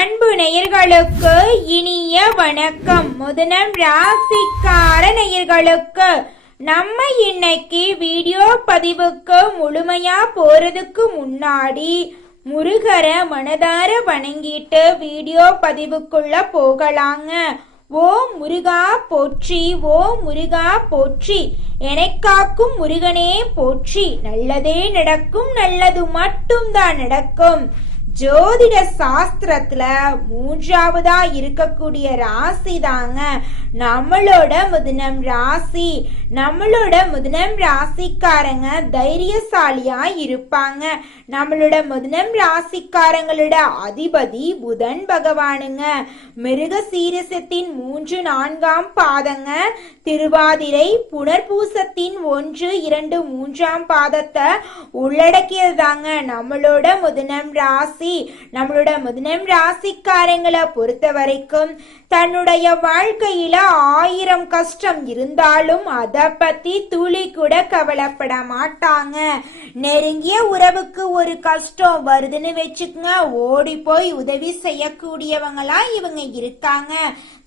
அன்பு நேயர்களுக்கு இனிய வணக்கம். முதனம் ராசிக்கார நேயர்களுக்கு நம்ம இன்னைக்கு வீடியோ பதிவுக்கு முழுமையா போறதுக்கு முன்னாடி முருகர மனதார வணங்கிட்டு வீடியோ பதிவுக்குள்ள போகலாங்க. ஓ முருகா போற்றி, ஓ முருகா போற்றி, எனக்காக்கும் முருகனே போற்றி. நல்லதே நடக்கும், நல்லது மட்டும்தான் நடக்கும். ஜோதிட சாஸ்திரத்துல மூன்றாவதா இருக்கக்கூடிய ராசி தாங்க நம்மளோட மிதுனம் ராசி. நம்மளோட மிதுனம் ராசிக்காரங்க தைரியசாலியா இருப்பாங்க. நம்மளோட மிதுனம் ராசிக்காரங்களோட அதிபதி புதன் பகவானுங்க. மிருக சீரிசத்தின் 3, 4ஆம் பாதங்க. திருவாதிரை புனர்பூசத்தின் 1, 2, 3ஆம் பாதத்தை உள்ளடக்கியதாங்க நம்மளோட மிதுனம் ராசி. நம்மளோட மிதுனம் ராசிக்காரங்களை பொறுத்த வரைக்கும் தன்னுடைய வாழ்க்கையில 1000 கஷ்டம் இருந்தாலும் அதை பத்தி துளி கூட கவலைப்பட மாட்டாங்க. நெருங்கிய உறவுக்கு ஒரு கஷ்டம் வருதுன்னு வச்சுக்கங்க, ஓடி போய் உதவி செய்யக்கூடியவங்களா இவங்க இருக்காங்க.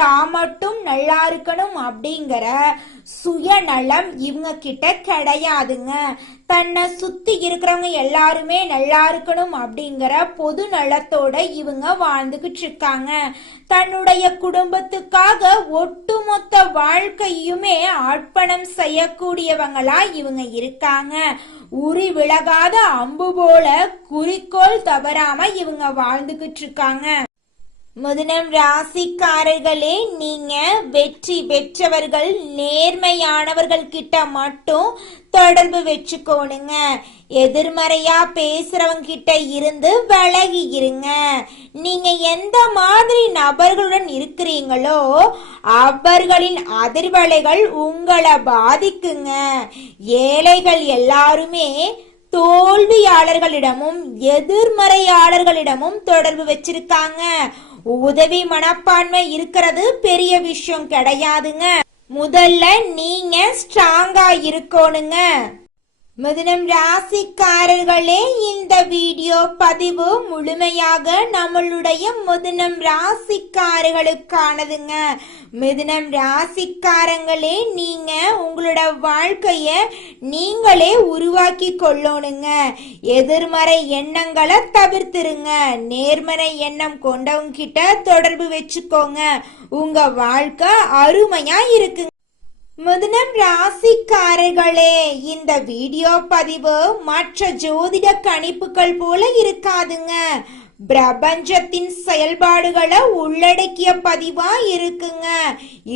தான் மட்டும் நல்லா இருக்கணும் அப்படிங்கிற சுயநலம் இவங்க கிட்ட கிடையாதுங்க. தன்னை சுத்தி இருக்கிறவங்க எல்லாருமே நல்லா இருக்கணும் அப்படிங்கிற பொது நலத்தோட இவங்க வாழ்ந்துகிட்டு இருக்காங்க. தன்னுடைய குடும்பத்துக்காக ஒட்டுமொத்த வாழ்க்கையுமே அர்ப்பணம் செய்யக்கூடியவங்களா இவங்க இருக்காங்க. உரி விலகாத அம்பு போல குறிக்கோள் தவறாம இவங்க வாழ்ந்துகிட்டு இருக்காங்க. மிதுனம் ராசிக்காரர்களே, நீங்க வெற்றி பெற்றவர்கள், நேர்மையானவர்கள் கிட்ட மட்டும் தொடர்பு வச்சுக்கோணுங்க. எதிர்மறையா பேசுறவங்க கிட்ட இருந்து விலகி இருங்க. நீங்க எந்த மாதிரி நபர்களுடன் இருக்கிறீங்களோ அவர்களின் அதிர்வலைகள் உங்களை பாதிக்குங்க. ஏழைகள் எல்லாருமே தோல்வியாளர்களிடமும் எதிர்மறையாளர்களிடமும் தொடர்பு வச்சிருக்காங்க. உதவி மனப்பான்மை இருக்கிறது பெரிய விஷயம் கிடையாதுங்க. முதல்ல நீங்க ஸ்ட்ராங்கா இருக்கணுங்க. மிதுனம் ராசிக்காரர்களே, இந்த வீடியோ பதிவு முழுமையாக நம்மளுடைய மிதுனம் ராசிக்காரர்களுக்கானதுங்க. மிதுனம் ராசிக்காரங்களே, நீங்க உங்களோட வாழ்க்கைய நீங்களே உருவாக்கி கொள்ளணுங்க. எதிர்மறை எண்ணங்களை தவிர்த்துருங்க. நேர்மறை எண்ணம் கொண்டவங்க கிட்ட தொடர்பு வச்சுக்கோங்க. உங்க வாழ்க்கை அருமையா இருக்குங்க. மிதுனம் ராசிக்காரர்களே, இந்த வீடியோ பதிவு மற்ற ஜோதிட கணிப்புகள் போல இருக்காதுங்க. பிரபஞ்சத்தின் செயல்பாடுகளை உள்ளடக்கிய பதிவா இருக்குங்க.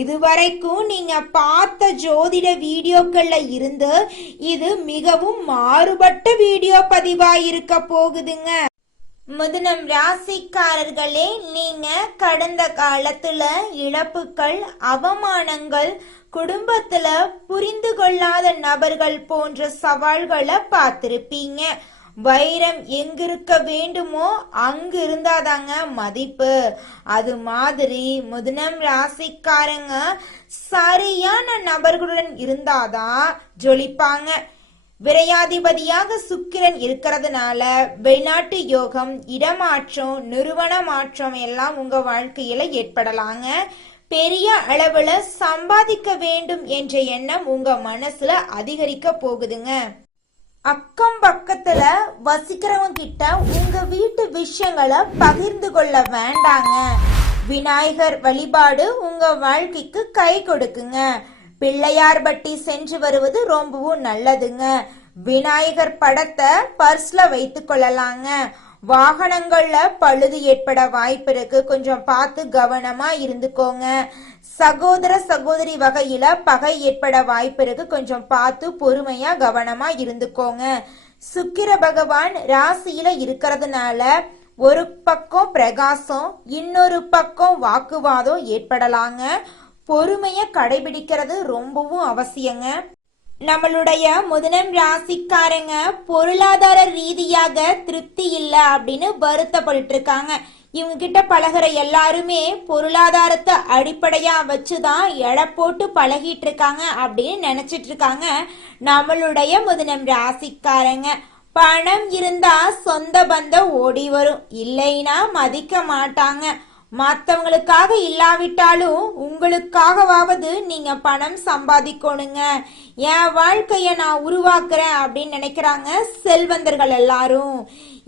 இதுவரைக்கும் நீங்க பார்த்த ஜோதிட வீடியோக்கள்ல இருந்து இது மிகவும் மாறுபட்ட வீடியோ பதிவா இருக்க போகுதுங்க. மிதுனம் ராசிக்காரர்களே, நீங்க கடந்த காலத்துல இழப்புகள், அவமானங்கள், குடும்பத்துல புரிந்து கொள்ளாத நபர்கள் போன்ற சவால்களை பார்த்திருப்பீங்க. வைரம் எங்கிருக்க வேண்டுமோ அங்கு இருந்தாதாங்க மதிப்பு. அது மாதிரி மிதுனம் ராசிக்காரங்க சரியான நபர்களுடன் இருந்தாதான் ஜொலிப்பாங்க. விரையாதிபதியாக சுக்கிரன் இருக்கிறதுனால வெளிநாட்டு யோகம், இடமாற்றம், நிறுவன மாற்றம் எல்லாம் உங்க வாழ்க்கையில ஏற்படலாங்க. பெரிய அளவுல சம்பாதிக்க வேண்டும் என்ற எண்ணம் உங்க மனசுல அதிகரிக்க போகுதுங்க. அக்கம் பக்கத்துல வசிக்கிறவங்க கிட்ட உங்க வீட்டு விஷயங்களை பகிர்ந்து கொள்ள வேண்டாங்க. விநாயகர் வழிபாடு உங்க வாழ்க்கைக்கு கை கொடுக்குங்க. பிள்ளையார் பட்டி சென்று வருவது ரொம்பவும் நல்லதுங்க. விநாயகர் படத்தை பர்ஸ்ல வைத்து கொள்ளலாங்க. வாகனங்கள்ல பழுது ஏற்பட வாய்ப்பு இருக்கு, கொஞ்சம் பார்த்து கவனமா இருந்துக்கோங்க. சகோதர சகோதரி வகையில பகை ஏற்பட வாய்ப்பு இருக்கு, கொஞ்சம் பார்த்து பொறுமையா கவனமா இருந்துக்கோங்க. சுக்கிர பகவான் ராசியில இருக்கிறதுனால ஒரு பக்கம் பிரகாசம், இன்னொரு பக்கம் வாக்குவாதம் ஏற்படலாங்க. பொறுமைய கடைபிடிக்கிறது ரொம்பவும் அவசியங்க. நம்மளுடைய மிதுனம் ராசிக்காரங்க பொருளாதார ரீதியாக திருப்தி இல்லை அப்படின்னு வருத்தப்பட்டு இருக்காங்க. இவங்க கிட்ட பழகிற எல்லாருமே பொருளாதாரத்தை அடிப்படையா வச்சுதான் எடை போட்டு பழகிட்டு இருக்காங்க அப்படின்னு நினைச்சிட்டு இருக்காங்க நம்மளுடைய மிதுனம் ராசிக்காரங்க. பணம் இருந்தா சொந்த பந்தம் ஓடி வரும், இல்லைன்னா மதிக்க மாட்டாங்க. மற்றவங்களுக்காக இல்லாவிட்டாலும் உங்களுக்காகவாவது நீங்க பணம் சம்பாதிக்கணுங்க. என் வாழ்க்கைய நான் உருவாக்குறேன் அப்படின்னு நினைக்கிறாங்க செல்வந்தர்கள் எல்லாரும்.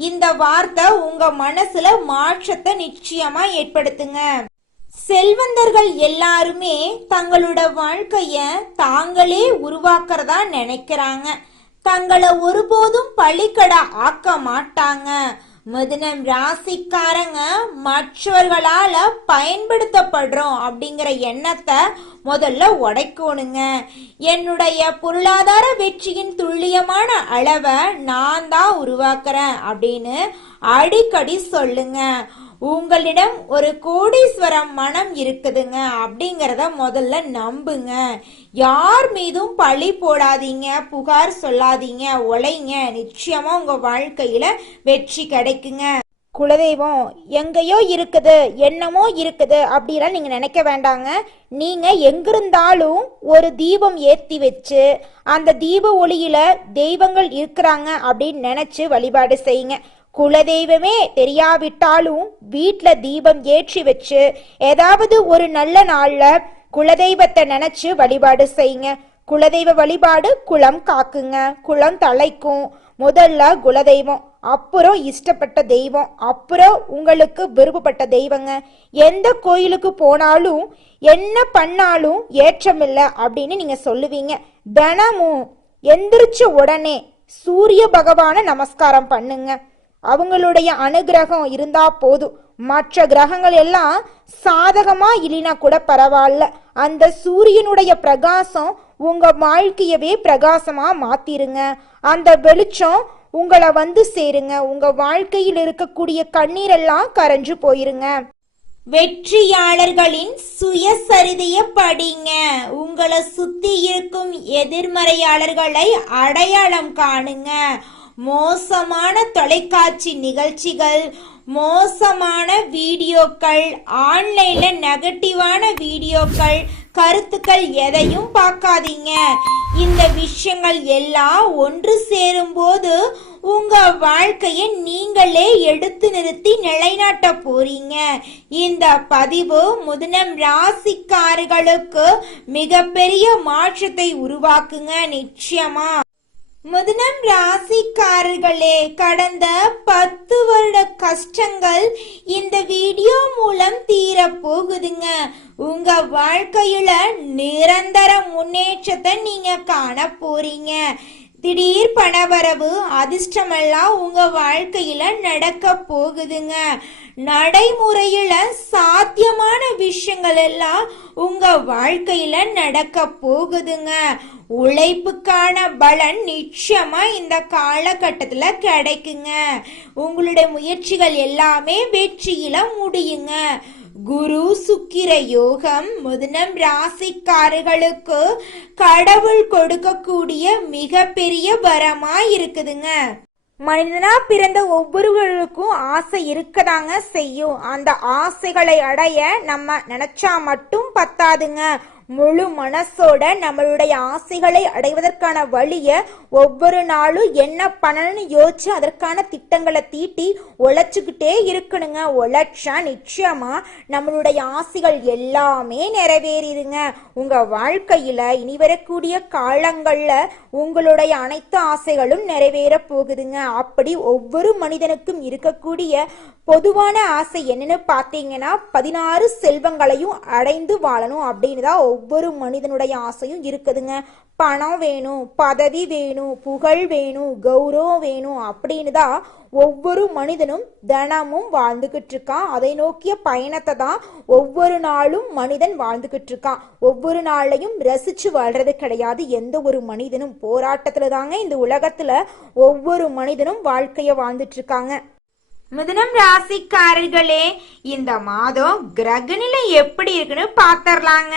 இந்த வார்த்தை உங்க மனசுல மாற்றத்தை நிச்சயமா ஏற்படுத்துங்க. செல்வந்தர்கள் எல்லாருமே தங்களோட வாழ்க்கைய தாங்களே உருவாக்குறதா நினைக்கிறாங்க. தங்களை ஒருபோதும் பழிக்கடை ஆக்க மாட்டாங்க. மிதுனம் ராசிக்காரங்க மற்றவர்களால பயன்படுத்தப்படுறோம் அப்படிங்கிற எண்ணத்தை முதல்ல உடைக்கணுங்க. என்னுடைய பொருளாதார வெற்றியின் துல்லியமான அளவை நான் தான் உருவாக்குறேன் அப்படின்னு அடிக்கடி சொல்லுங்க. உங்களிடம் ஒரு கோடீஸ்வரம் மனம் இருக்குதுங்க அப்படிங்கிறத முதல்ல நம்புங்க. யார் மீதும் பழி போடாதீங்க, புகார் சொல்லாதீங்க, உழைங்க. நிச்சயமா உங்க வாழ்க்கையில வெற்றி கிடைக்குங்க. குலதெய்வம் எங்கேயோ இருக்குது, என்னமோ இருக்குது அப்படிலாம் நீங்க நினைக்க வேண்டாங்க. நீங்க எங்கிருந்தாலும் ஒரு தீபம் ஏத்தி வச்சு அந்த தீப ஒளியில தெய்வங்கள் இருக்கிறாங்க அப்படின்னு நினைச்சு வழிபாடு செய்யுங்க. குலதெய்வமே தெரியாவிட்டாலும் வீட்டுல தீபம் ஏற்றி வச்சு ஏதாவது ஒரு நல்ல நாள்ல குலதெய்வத்தை நினைச்சு வழிபாடு செய்யுங்க. குலதெய்வ வழிபாடு குலம் காக்குங்க, குலம் தலைக்கும். முதல்ல குலதெய்வம், அப்புறம் இஷ்டப்பட்ட தெய்வம், அப்புறம் உங்களுக்கு விருப்பப்பட்ட தெய்வங்க. எந்த கோயிலுக்கு போனாலும் என்ன பண்ணாலும் ஏற்றமில்லை அப்படின்னு நீங்க சொல்லுவீங்க. தினமும் எந்திரிச்ச உடனே சூரிய பகவான நமஸ்காரம் பண்ணுங்க. அவங்களுடைய அனுகிரகம் இருந்தா போதும். மற்ற கிரகங்கள் எல்லாம் சாதகமா இல்லைனா கூட பரவாயில்ல, அந்த சூரியனுடைய பிரகாசம் உங்க வாழ்க்கையவே பிரகாசமா மாத்திருங்க. அந்த வெளிச்சம் உங்களை வந்து சேருங்க. உங்க வாழ்க்கையில் இருக்கக்கூடிய கண்ணீரெல்லாம் கரைஞ்சு போயிருங்க. வெற்றியாளர்களின் சுயசரிதைய படிங்க. உங்களை சுத்தி இருக்கும் எதிர்மறையாளர்களை அடையாளம் காணுங்க. மோசமான தொலைக்காட்சி நிகழ்ச்சிகள், மோசமான வீடியோக்கள், ஆன்லைன்ல நெகட்டிவான வீடியோக்கள், கருத்துக்கள் எதையும் பார்க்காதீங்க. இந்த விஷயங்கள் எல்லாம் ஒன்று சேரும் போது உங்க வாழ்க்கையை நீங்களே எடுத்து நிறுத்தி நிலைநாட்ட போறீங்க. இந்த பதிவு மிதுனம் ராசிக்காரர்களுக்கு மிகப்பெரிய மாற்றத்தை உருவாக்குங்க நிச்சயமா. மிதுனம் ராசிக்காரர்களே, கடந்த 10 வருட கஷ்டங்கள் இந்த வீடியோ மூலம் தீர போகுதுங்க. உங்க வாழ்க்கையில நிரந்தர முன்னேற்றத்தை நீங்க காண போறீங்க. திடீர் பணவரவு, அதிர்ஷ்டமெல்லாம் உங்க வாழ்க்கையில நடக்க போகுதுங்க. நடைமுறையில சாத்தியமான விஷயங்கள் எல்லாம் உங்க வாழ்க்கையில நடக்க போகுதுங்க. உழைப்புக்கான பலன் நிச்சயமா இந்த காலகட்டத்துல கிடைக்குங்க. உங்களுடைய முயற்சிகள் எல்லாமே வெற்றியில முடியுங்க. குரு சுக்கிர யோகம் மிதுனம் ராசிக்காரர்களுக்கு கடவுள் கொடுக்கக்கூடிய மிகப்பெரிய வரமா இருக்குதுங்க. மனிதனா பிறந்த ஒவ்வொருவருக்கும் ஆசை இருக்கதாங்க செய்யும். அந்த ஆசைகளை அடைய நம்ம நினைச்சா மட்டும் பத்தாதுங்க. முழு மனசோட நம்மளுடைய ஆசைகளை அடைவதற்கான வழிய ஒவ்வொரு நாளும் என்ன பண்ணணும்னு யோசிச்சு அதற்கான திட்டங்களை தீட்டி உழைச்சுக்கிட்டே இருக்கணுங்க. உழைச்சா நிச்சயமா நம்மளுடைய ஆசைகள் எல்லாமே நிறைவேறிடுங்க. உங்க வாழ்க்கையில இனி வரக்கூடிய காலங்கள்ல உங்களுடைய அனைத்து ஆசைகளும் நிறைவேற போகுதுங்க. அப்படி ஒவ்வொரு மனிதனுக்கும் இருக்கக்கூடிய பொதுவான ஆசை என்னன்னு பார்த்தீங்கன்னா 16 செல்வங்களையும் அடைந்து வாழணும் அப்படின்னு தான் ஒவ்வொரு மனிதனுடைய ஆசையும் இருக்குதுங்க. பணம் வேணும், பதவி வேணும், புகழ் வேணும், கௌரவம் வேணும் அப்படின்னு தான் ஒவ்வொரு மனிதனும் தினமும் வாழ்ந்துகிட்டு இருக்கான். அதை நோக்கிய பயணத்தை தான் ஒவ்வொரு நாளும் மனிதன் வாழ்ந்துகிட்டு இருக்கான். ஒவ்வொரு நாளையும் ரசிச்சு வாழ்றது கிடையாது. எந்த ஒரு மனிதனும் போராட்டத்துல தாங்க இந்த உலகத்துல ஒவ்வொரு மனிதனும் வாழ்க்கைய வாழ்ந்துட்டு இருக்காங்க. மிதுனம் ராசிக்காரர்களே, இந்த மாதம் கிரகநிலை எப்படி இருக்குன்னு பாத்தரலாங்க.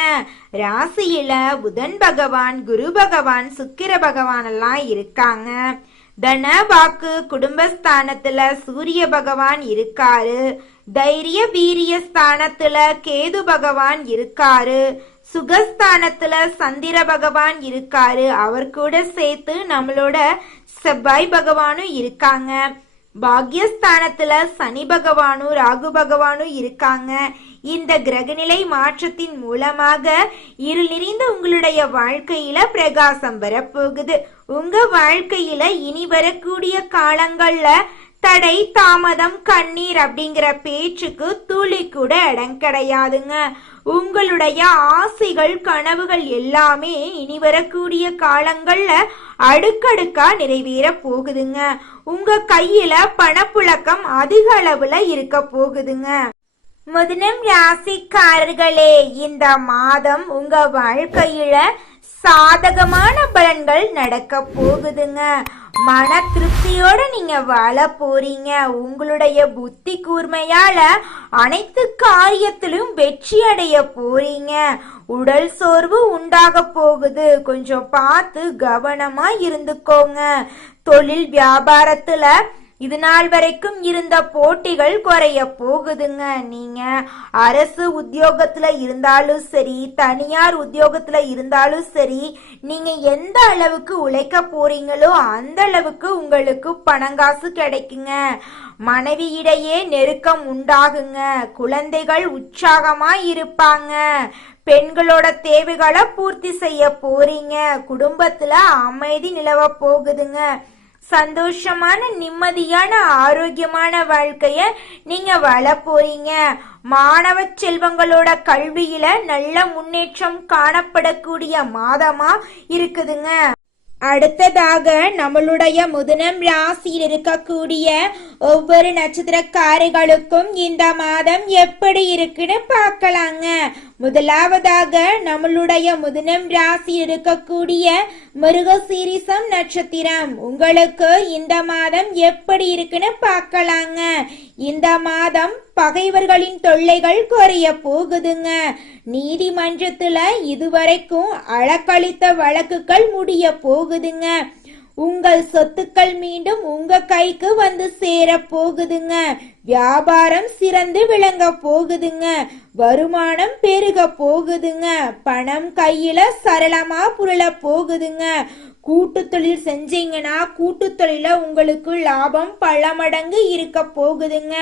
ராசியில புதன் பகவான், குரு பகவான், சுக்கிர பகவான் எல்லாம் இருக்காங்க. தன வாக்கு குடும்பஸ்தானத்துல சூரிய பகவான் இருக்காரு. தைரிய வீரிய ஸ்தானத்துல கேது பகவான் இருக்காரு. சுகஸ்தானத்துல சந்திர பகவான் இருக்காரு, அவர் கூட சேர்த்து நம்மளோட செவ்வாய் பகவானும் இருக்காங்க. பாக்யஸ்தானத்துல சனி பகவானும் ராகு பகவானும் இருக்காங்க. இந்த கிரகநிலை மாற்றத்தின் மூலமாக இருள் நிறைந்த உங்களுடைய வாழ்க்கையில பிரகாசம் வரப்போகுது. உங்க வாழ்க்கையில இனி வரக்கூடிய காலங்கள்ல தடை, தாமதம், கண்ணீர் அப்படிங்கிற பேச்சுக்கு துளி கூட இடம் கிடையாதுங்க. உங்களுடைய ஆசைகள், கனவுகள் எல்லாமே இனி வரக்கூடிய காலங்கள்ல அடுக்கடுக்கா நிறைவேற போகுதுங்க. உங்க கையில பணப்புழக்கம் அதிக அளவுல இருக்க போகுதுங்க. மிதுனம் ராசிக்காரர்களே, இந்த மாதம் உங்க வாழ்க்கையில சாதகமான பலன்கள் நடக்க போகுதுங்க. மன திருப்தியோட நீங்க வாழ போறீங்க. உங்களுடைய புத்தி கூர்மையால அனைத்து காரியத்திலும் வெற்றி அடைய போறீங்க. உடல் சோர்வு உண்டாக போகுது, கொஞ்சம் பார்த்து கவனமா இருந்துக்கோங்க. தொழில் வியாபாரத்துல இது நாள் வரைக்கும் இருந்த போட்டிகள் குறைய போகுதுங்க. நீங்க அரசு உத்தியோகத்துல இருந்தாலும் சரி, தனியார் உத்தியோகத்துல இருந்தாலும் சரி, நீங்க எந்த அளவுக்கு உழைக்க போறீங்களோ அந்த அளவுக்கு உங்களுக்கு பணங்காசு கிடைக்குங்க. மனைவியிடையே நெருக்கம் உண்டாகுங்க. குழந்தைகள் உற்சாகமா இருப்பாங்க. பெண்களோட தேவைகளை பூர்த்தி செய்ய போறீங்க. குடும்பத்துல அமைதி நிலவ போகுதுங்க. சந்தோஷமான, நிம்மதியான, ஆரோக்கியமான வாழ்க்கைய நீங்க வாழ போறீங்க. மாணவ செல்வங்களோட கல்வியில நல்ல முன்னேற்றம் காணப்படக்கூடிய மாதமா இருக்குதுங்க. அடுத்ததாக நம்மளுடைய மிதுனம் ராசியில் இருக்கக்கூடிய ஒவ்வொரு நட்சத்திரக்காரர்களுக்கும் இந்த மாதம் எப்படி இருக்குன்னு பார்க்கலாங்க. முதலாவதாக நம்மளுடைய மிதுனம் ராசியில் இருக்கக்கூடிய மிருகசீரிசம் நட்சத்திரம், உங்களுக்கு இந்த மாதம் எப்படி இருக்குன்னு பார்க்கலாங்க. இந்த மாதம் பகைவர்களின் தொல்லைகள் குறைய போகுதுங்க. நீதிமன்றத்துல இதுவரைக்கும் அழக்களித்த வழக்குகள் முடிய போகுதுங்க. உங்கள் சொத்துக்கள் மீண்டும் உங்க கைக்கு வந்து சேர போகுதுங்க. வியாபாரம் சிறந்து விளங்க போகுதுங்க. வருமானம் பெருக போகுதுங்க. பணம் கையில சரளமா புரள போகுதுங்க. கூட்டு தொழில் செஞ்சீங்கன்னா கூட்டு தொழில உங்களுக்கு லாபம் பல மடங்கு இருக்க போகுதுங்க.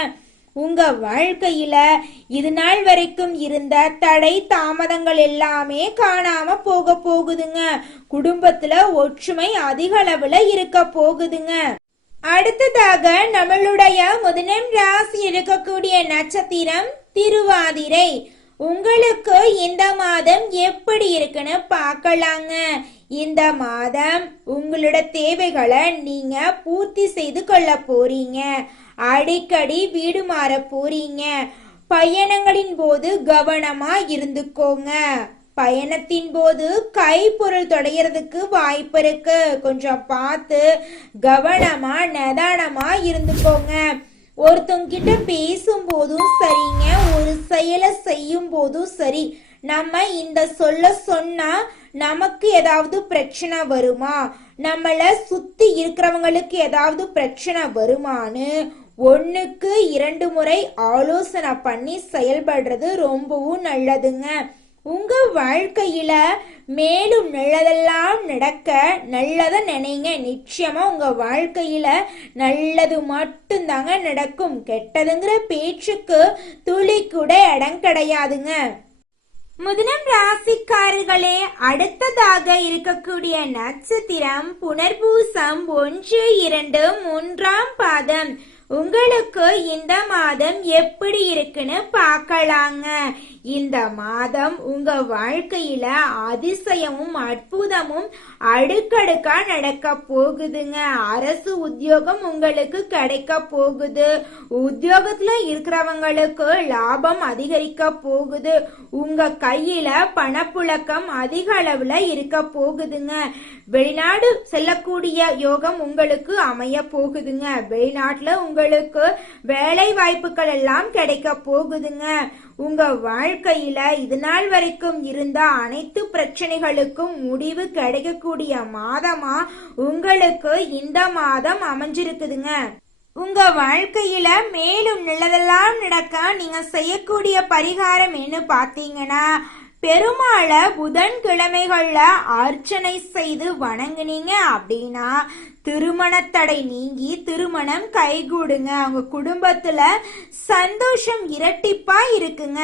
உங்க வாழ்க்கையில இது நாள் வரைக்கும் இருந்த தடை, தாமதங்கள் எல்லாமே காணாம போக போகுதுங்க. குடும்பத்துல ஒற்றுமை அதிக அளவுல இருக்க போகுதுங்க. அடுத்ததாக நம்மளுடைய மிதுனம் ராசி இருக்கக்கூடிய நட்சத்திரம் திருவாதிரை, உங்களுக்கு இந்த மாதம் எப்படி இருக்குன்னு பார்க்கலாங்க. இந்த மாதம் உங்களோட தேவைகளை நீங்க பூர்த்தி செய்து கொள்ள போறீங்க. அடிக்கடி வீடு மாற போறீங்க. பயணங்களின் போது கவனமா இருந்துக்கோங்க. பயணத்தின் போது கைப்பொருள் தொடைகிறதுக்கு வாய்ப்பு இருக்கு, கொஞ்சம் பார்த்து கவனமா நிதானமா இருந்துக்கோங்க. ஒருத்தவங்கிட்ட பேசும் போதும் சரிங்க, ஒரு செயலை செய்யும் போதும் சரி, நம்ம இந்த சொல்ல சொன்னா நமக்கு ஏதாவது பிரச்சனை வருமா, நம்மள சுத்தி இருக்கிறவங்களுக்கு ஏதாவது பிரச்சனை வருமானு 1க்கு 2 முறை ஆலோசனை பண்ணி செயல்படுறது ரொம்பவும் நல்லதுங்க. உங்க வாழ்க்கையில மேலும் நல்லதெல்லாம் நடக்க நல்லத நினைங்க. நிச்சயமா உங்க வாழ்க்கையில நல்லது மட்டும்தாங்க நடக்கும். கெட்டதுங்கிற பேச்சுக்கு துளி கூட இடம் கிடையாதுங்க. மிதுனம் ராசிக்காரர்களே, அடுத்ததாக இருக்கக்கூடிய நட்சத்திரம் புனர்பூசம் 1, 2, 3ஆம் பாதம், உங்களுக்கு இந்த மாதம் எப்படி இருக்குன்னு பார்க்கலாங்க. இந்த மாதம் உங்க வாழ்க்கையில அதிசயமும் அற்புதமும் அடுக்கடுக்கா நடக்க போகுதுங்க. அரசு உத்தியோகம் உங்களுக்கு கிடைக்க போகுது. உத்தியோகத்துல இருக்கிறவங்களுக்கு லாபம் அதிகரிக்க போகுது. உங்க கையில பணப்புழக்கம் அதிக அளவுல இருக்க போகுதுங்க. வெளிநாடு செல்லக்கூடிய யோகம் உங்களுக்கு அமைய போகுதுங்க. வெளிநாட்டுல உங்களுக்கு வேலை வாய்ப்புகள் எல்லாம் கிடைக்க போகுதுங்க. உங்க வாழ்க்கையில இது நாள் வரைக்கும் இருந்த அனைத்து பிரச்சனைகளுக்கும் முடிவு கிடைக்கக்கூடிய மாதமா உங்களுக்கு இந்த மாதம் அமைஞ்சிருக்குதுங்க. உங்க வாழ்க்கையில மேலும் நல்லதெல்லாம் நடக்க நீங்க செய்யக்கூடிய பரிகாரம் என்ன பாத்தீங்கன்னா, பெருமாளை புதன்கிழமைகள்ல அர்ச்சனை செய்து வணங்குனீங்க அப்படின்னா திருமணத்தடை நீங்கி திருமணம் கைகூடுங்க. அவங்க குடும்பத்துல சந்தோஷம் இரட்டிப்பா இருக்குங்க.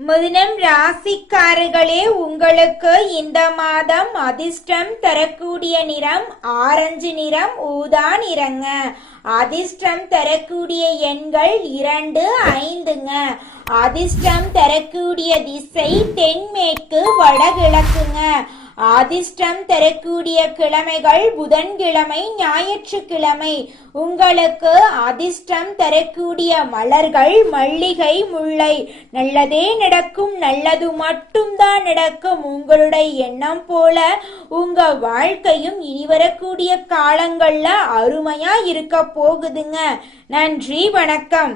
மிதுனம் ராசிக்காரர்களே, உங்களுக்கு இந்த மாதம் அதிர்ஷ்டம் தரக்கூடிய நிறம் ஆரஞ்சு நிறம், ஊதா நிறங்க. அதிர்ஷ்டம் தரக்கூடிய எண்கள் 2, 5ங்க. அதிர்ஷ்டம் தரக்கூடிய திசை தென்மேற்கு வடகிழக்குங்க. அதிர்ஷ்டம் தரக்கூடிய கிழமைகள் புதன்கிழமை, ஞாயிற்றுக்கிழமை. உங்களுக்கு அதிர்ஷ்டம் தரக்கூடிய மலர்கள் மல்லிகை, முல்லை. நல்லதே நடக்கும், நல்லது மட்டும்தான் நடக்கும். உங்களுடைய எண்ணம் போல உங்க வாழ்க்கையும் இனி வரக்கூடிய காலங்கள்ல அருமையா இருக்க போகுதுங்க. நன்றி, வணக்கம்.